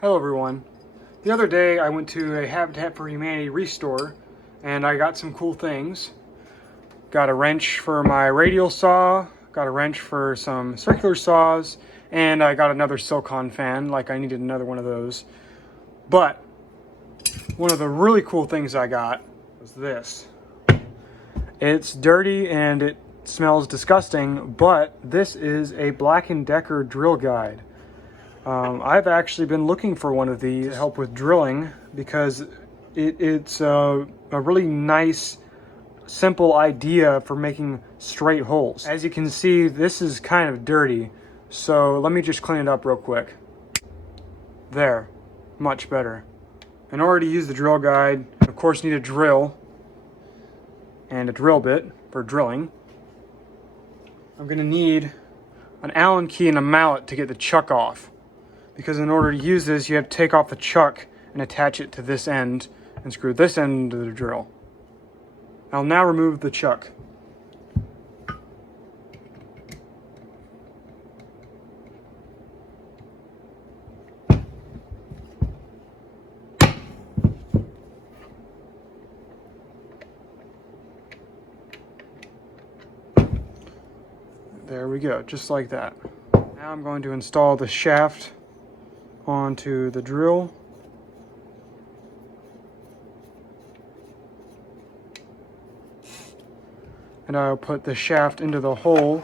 Hello everyone. The other day I went to a Habitat for Humanity restore and I got some cool things. Got a wrench for my radial saw, got a wrench for some circular saws, and I got another Silcon fan, like I needed another one of those. But one of the really cool things I got was this. It's dirty and it smells disgusting, but this is a Black & Decker drill guide. I've actually been looking for one of these to help with drilling because it's a really nice, simple idea for making straight holes. As you can see, this is kind of dirty, so let me just clean it up real quick. There, much better. In order to use the drill guide, of course, you need a drill and a drill bit for drilling. I'm going to need an Allen key and a mallet to get the chuck off, because in order to use this, you have to take off the chuck and attach it to this end and screw this end into the drill. I'll now remove the chuck. There we go, just like that. Now I'm going to install the shaft onto the drill. And I'll put the shaft into the hole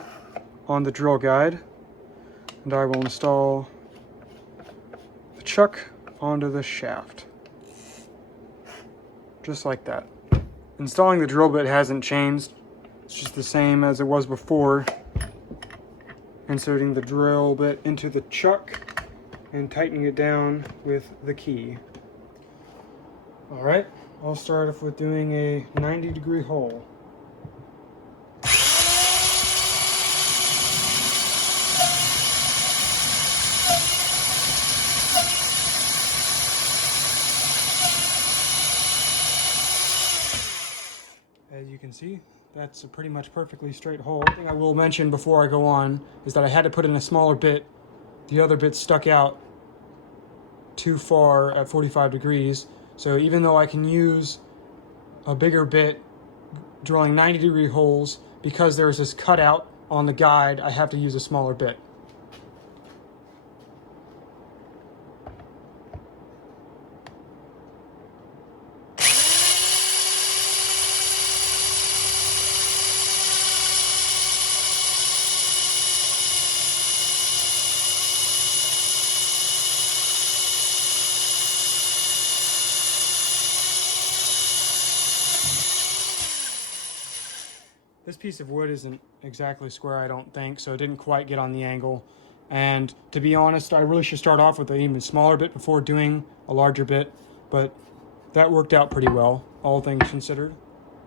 on the drill guide. And I will install the chuck onto the shaft. Just like that. Installing the drill bit hasn't changed. It's just the same as it was before. Inserting the drill bit into the chuck and tightening it down with the key. Alright, I'll start off with doing a 90-degree hole. As you can see, that's a pretty much perfectly straight hole. One thing I will mention before I go on is that I had to put in a smaller bit. The other bit stuck out too far at 45 degrees. So even though I can use a bigger bit drilling 90-degree holes, because there's this cutout on the guide, I have to use a smaller bit. This piece of wood isn't exactly square, I don't think, so it didn't quite get on the angle. And to be honest, I really should start off with an even smaller bit before doing a larger bit, but that worked out pretty well, all things considered.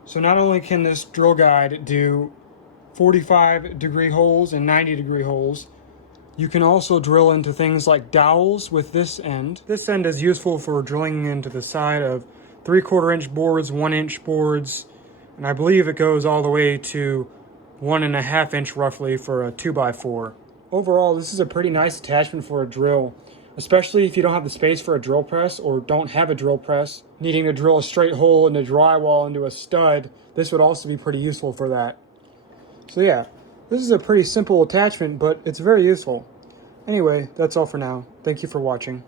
So not only can this drill guide do 45-degree holes and 90-degree holes, you can also drill into things like dowels with this end. This end is useful for drilling into the side of 3/4 inch boards, 1 inch boards, and I believe it goes all the way to 1.5 inch roughly for a 2x4. Overall, this is a pretty nice attachment for a drill, especially if you don't have the space for a drill press or don't have a drill press. Needing to drill a straight hole into drywall into a stud, this would also be pretty useful for that. So yeah, this is a pretty simple attachment, but it's very useful. Anyway, that's all for now. Thank you for watching.